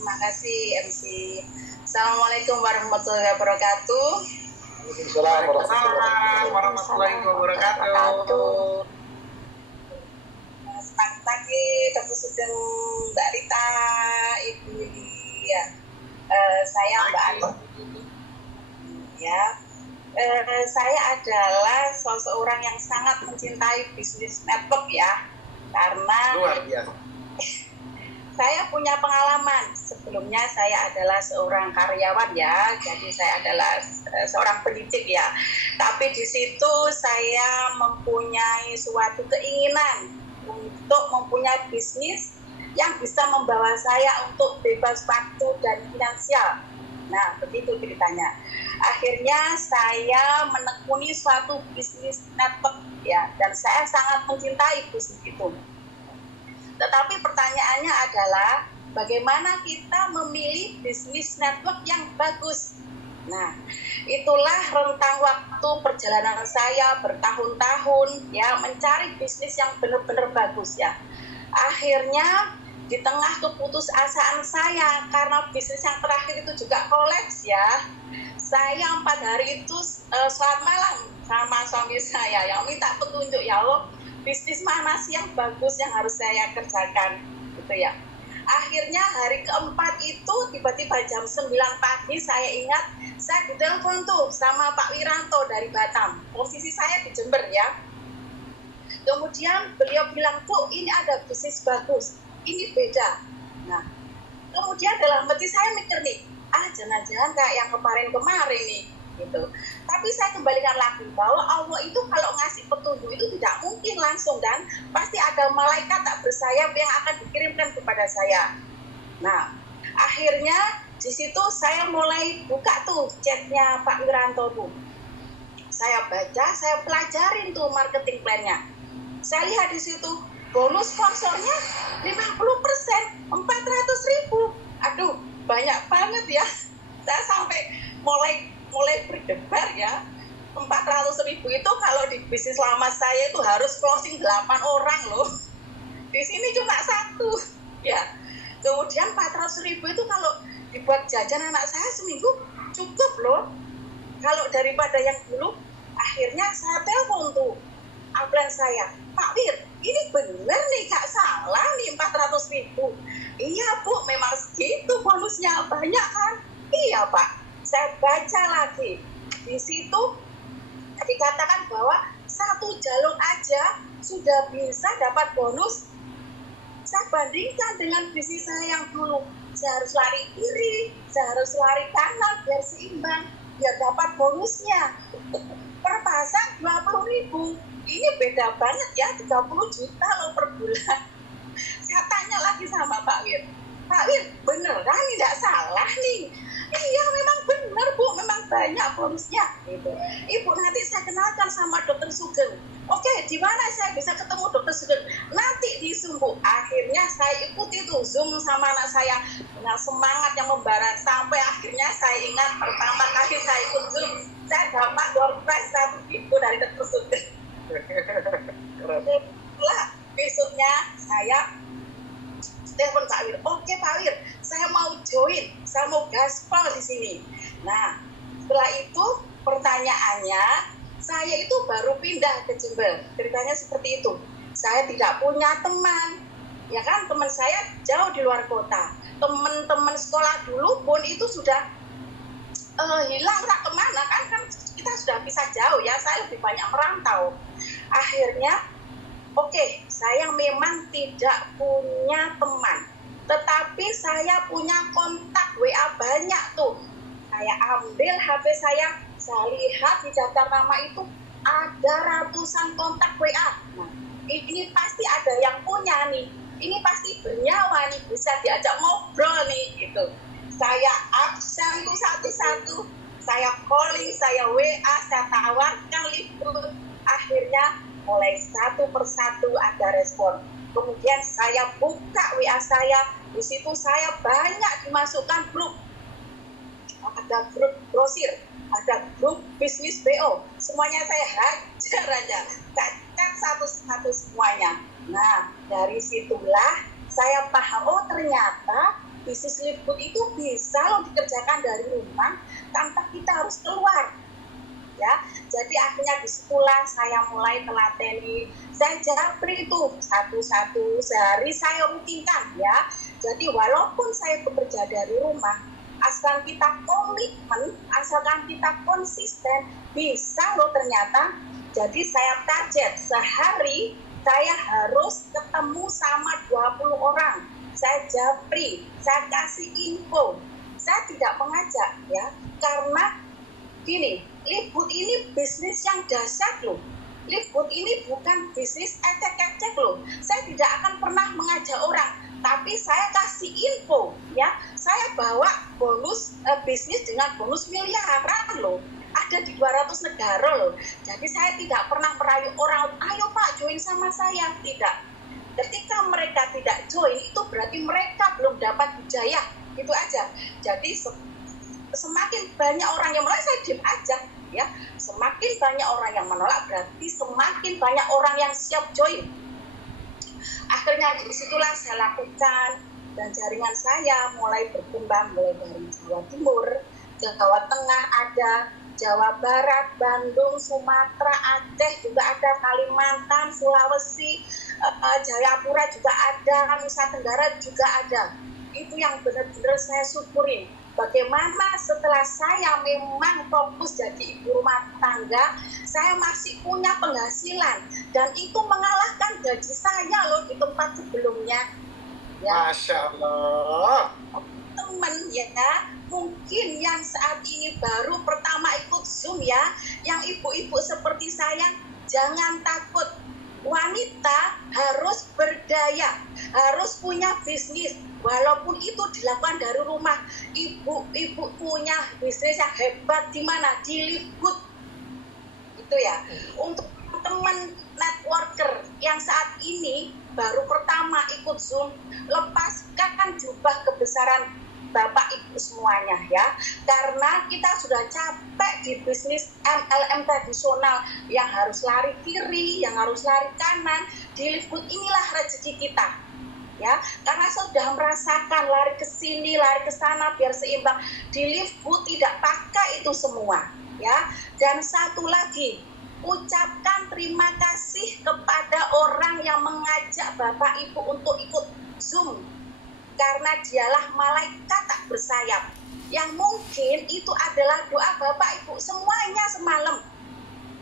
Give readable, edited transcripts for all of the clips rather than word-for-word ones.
Terima kasih MC. Assalamualaikum warahmatullahi wabarakatuh. Waalaikumsalam warahmatullahi wabarakatuh. Selamat pagi, Dr. Sugeng, Mbak Rita, Ibu Lia. Saya Mbak Ani. Ya, saya adalah seseorang yang sangat mencintai bisnis network ya, karena Luar biasa. saya punya pengalaman. Sebelumnya saya adalah seorang karyawan ya, jadi saya adalah seorang pendidik ya. Tapi di situ saya mempunyai suatu keinginan untuk mempunyai bisnis yang bisa membawa saya untuk bebas waktu dan finansial. Nah, begitu ceritanya. Akhirnya saya menekuni suatu bisnis network ya, dan saya sangat mencintai bisnis itu. Tetapi pertanyaannya adalah bagaimana kita memilih bisnis network yang bagus. Nah, itulah rentang waktu perjalanan saya bertahun-tahun ya mencari bisnis yang benar-benar bagus ya. Akhirnya di tengah keputusasaan saya karena bisnis yang terakhir itu juga kolaps ya. Saya 4 hari itu sholat malam sama suami saya yang minta petunjuk, ya Allah, bisnis mana sih yang bagus yang harus saya kerjakan gitu ya. Akhirnya hari keempat itu tiba-tiba jam 9 pagi saya ingat saya ditelepon tuh sama Pak Wiranto dari Batam. Posisi saya di Jember ya. Kemudian beliau bilang, "Bu, ini ada bisnis bagus, ini beda." Nah, kemudian dalam hati saya mikir nih, jangan-jangan kayak yang kemarin-kemarin nih gitu. Tapi saya kembalikan lagi bahwa Allah itu kalau ngasih petunjuk itu tidak mungkin langsung, dan pasti ada malaikat tak bersayap yang akan dikirimkan kepada saya. Nah, akhirnya di situ saya mulai buka tuh chatnya Pak Wiranto tuh. Saya baca, saya pelajarin tuh marketing plan-nya. Saya lihat di situ bonus sponsornya 50%, 400.000. Aduh, banyak banget ya. Saya sampai mulai berdebar ya. 400.000 itu kalau di bisnis lama saya itu harus closing 8 orang loh. Di sini cuma 1 ya. Kemudian 400.000 itu kalau dibuat jajan anak saya seminggu cukup loh. Kalau daripada yang dulu, akhirnya saya telepon tuh upline saya, "Pak Wir, ini bener nih, gak salah nih 400.000. "Iya Bu, memang segitu bonusnya, banyak kan?" "Iya Pak." Saya baca lagi, di situ dikatakan bahwa 1 jalur aja sudah bisa dapat bonus. Saya bandingkan dengan bisnis saya yang dulu, saya harus lari kiri, saya harus lari kanan biar seimbang, biar dapat bonusnya. Per pasang 20.000, ini beda banget ya, 30 juta loh per bulan. Saya tanya lagi sama Pak Wir, "Pak Wir, beneran tidak salah nih?" "Iya, memang benar Bu, memang banyak bonusnya." Gitu. "Ibu, nanti saya kenalkan sama Dokter Sugeng." "Oke, di mana saya bisa ketemu Dokter Sugeng?" "Nanti di Sumbu." Akhirnya saya ikuti tuh Zoom sama anak saya dengan semangat yang membara, sampai akhirnya saya ingat pertama kali saya ikut Zoom, saya dapat door prize 1.000 dari Dokter Sugeng. Setelah besoknya saya telepon Pak Wir, "Oke Pak Wir, saya mau join, saya mau gaspol di sini." Nah, setelah itu pertanyaannya, saya itu baru pindah ke Jember. Ceritanya seperti itu. Saya tidak punya teman, ya kan, teman saya jauh di luar kota. Teman-teman sekolah dulu pun itu sudah hilang tak kemana kan kita sudah bisa jauh ya, saya lebih banyak merantau. Akhirnya oke, saya memang tidak punya teman, tetapi saya punya kontak WA banyak tuh. Saya ambil HP saya lihat di daftar nama itu ada ratusan kontak WA. Nah, ini pasti ada yang punya nih, ini pasti bernyawa nih, bisa diajak ngobrol nih gitu. Saya absen tuh satu-satu, saya calling, saya WA, saya tawarkan libur. Akhirnya mulai satu persatu ada respon. Kemudian saya buka WA saya, di situ saya banyak dimasukkan grup. Ada grup grosir, ada grup bisnis BO. Semuanya saya hajar aja, saya cek satu-satu semuanya. Nah, dari situlah saya paham, oh ternyata bisnis Liftwood itu bisa loh dikerjakan dari rumah tanpa kita harus keluar. Ya, jadi akhirnya disitulah saya mulai telateni, saya japri itu satu-satu sehari saya rutinkan ya. Jadi walaupun saya bekerja dari rumah, asalkan kita komitmen, asalkan kita konsisten, bisa loh ternyata. Jadi saya target sehari saya harus ketemu sama 20 orang. Saya japri, saya kasih info. Saya tidak mengajak ya, karena gini, Liftwood ini bisnis yang dahsyat loh. Liftwood ini bukan bisnis ecek-ecek loh. Saya tidak akan pernah mengajak orang, tapi saya kasih info ya. Saya bawa bonus bisnis dengan bonus miliaran loh. Ada di 200 negara loh. Jadi saya tidak pernah merayu orang, ayo Pak join sama saya. Tidak. Ketika mereka tidak join, itu berarti mereka belum dapat hidayah. Itu aja. Jadi semakin banyak orang yang menolak, saya diam aja ya. Semakin banyak orang yang menolak berarti semakin banyak orang yang siap join. Akhirnya disitulah saya lakukan, dan jaringan saya mulai berkembang, mulai dari Jawa Timur, Jawa Tengah ada, Jawa Barat, Bandung, Sumatera, Aceh juga ada, Kalimantan, Sulawesi, Jayapura juga ada, Nusa Tenggara juga ada. Itu yang benar-benar saya syukurin. Bagaimana setelah saya memang fokus jadi ibu rumah tangga, saya masih punya penghasilan, dan itu mengalahkan gaji saya loh di tempat sebelumnya. Ya. Masya Allah. Temen ya, mungkin yang saat ini baru pertama ikut Zoom ya, yang ibu-ibu seperti saya, jangan takut. Wanita harus berdaya, harus punya bisnis, walaupun itu dilakukan dari rumah. Ibu-ibu punya bisnis yang hebat di mana? Di Liftwood. Itu ya. Untuk teman networker yang saat ini baru pertama ikut Zoom, lepaskan jubah kebesaran Bapak Ibu semuanya ya, karena kita sudah capek di bisnis MLM tradisional yang harus lari kiri, yang harus lari kanan. Di Liftwood inilah rezeki kita ya, karena sudah merasakan lari ke sini, lari ke sana biar seimbang. Di Liftwood tidak pakai itu semua ya. Dan satu lagi, ucapkan terima kasih kepada orang yang mengajak Bapak Ibu untuk ikut Zoom, karena dialah malaikat tak bersayap yang mungkin itu adalah doa Bapak Ibu semuanya semalam,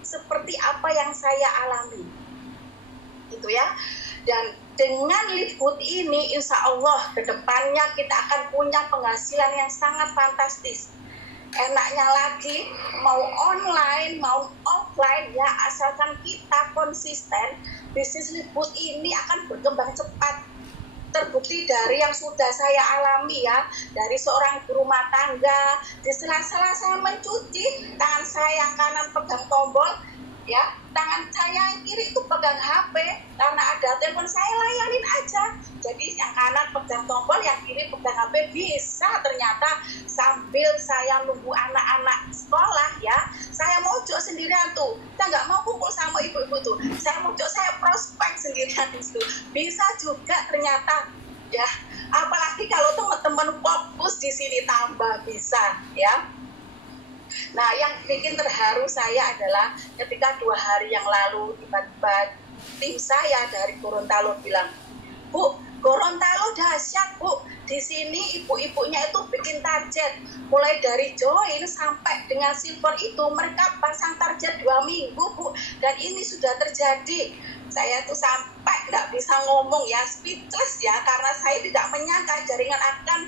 seperti apa yang saya alami itu ya. Dan dengan Liftwood ini insya Allah kedepannya kita akan punya penghasilan yang sangat fantastis. Enaknya lagi, mau online mau offline ya, asalkan kita konsisten, bisnis Liftwood ini akan berkembang cepat. Terbukti dari yang sudah saya alami ya, dari seorang ibu rumah tangga, di sela-sela saya mencuci, tangan saya yang kanan pegang tombol ya, tangan saya yang kiri itu pegang HP, karena ada telepon saya layanin aja. Jadi yang kanan pegang tombol, yang kiri pegang HP, bisa ternyata sambil saya nunggu anak-anak sekolah ya, saya mojok sendirian tuh. Saya nggak mau kumpul sama ibu-ibu tuh, saya mojok, saya prospek sendirian itu. Bisa juga ternyata ya, apalagi kalau teman-teman fokus di sini tambah bisa ya. Nah, yang bikin terharu saya adalah ketika 2 hari yang lalu tiba-tiba tim saya dari Gorontalo bilang, Bu, Gorontalo dahsyat Bu, di sini ibu-ibunya itu bikin target, mulai dari join sampai dengan silver itu mereka pasang target 2 minggu Bu, dan ini sudah terjadi. Saya tuh sampai nggak bisa ngomong ya, speechless ya, karena saya tidak menyangka jaringan akan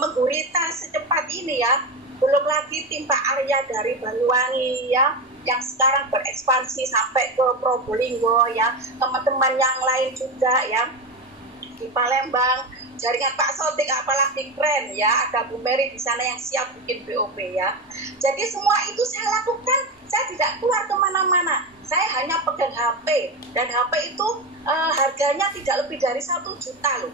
menggurita secepat ini ya. Belum lagi tim Pak Arya dari Banyuwangi ya, yang sekarang berekspansi sampai ke Probolinggo ya, teman-teman yang lain juga ya di Palembang, jaringan Pak Sotik apalagi keren ya, ada Bu Mary di sana yang siap bikin BOP ya. Jadi semua itu saya lakukan, saya tidak keluar kemana-mana, saya hanya pegang HP, dan HP itu harganya tidak lebih dari 1 juta loh,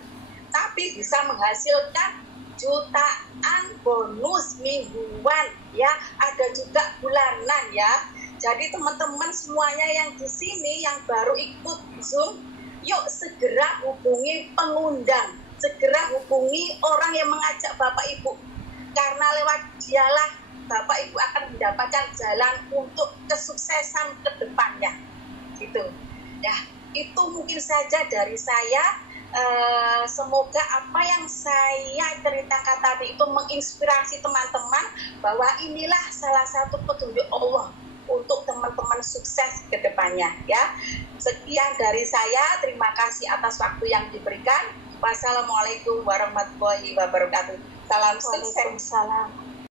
tapi bisa menghasilkan jutaan bonus mingguan ya, ada juga bulanan ya. Jadi teman-teman semuanya yang di sini yang baru ikut Zoom, yuk segera hubungi pengundang, segera hubungi orang yang mengajak Bapak Ibu, karena lewat dialah Bapak Ibu akan mendapatkan jalan untuk kesuksesan ke depannya gitu ya. Itu mungkin saja dari saya. Semoga apa yang saya ceritakan tadi itu menginspirasi teman-teman bahwa inilah salah satu petunjuk Allah untuk teman-teman sukses ke depannya ya. Sekian dari saya, terima kasih atas waktu yang diberikan. Wassalamualaikum warahmatullahi wabarakatuh. Salam sukses. Waalaikumsalam.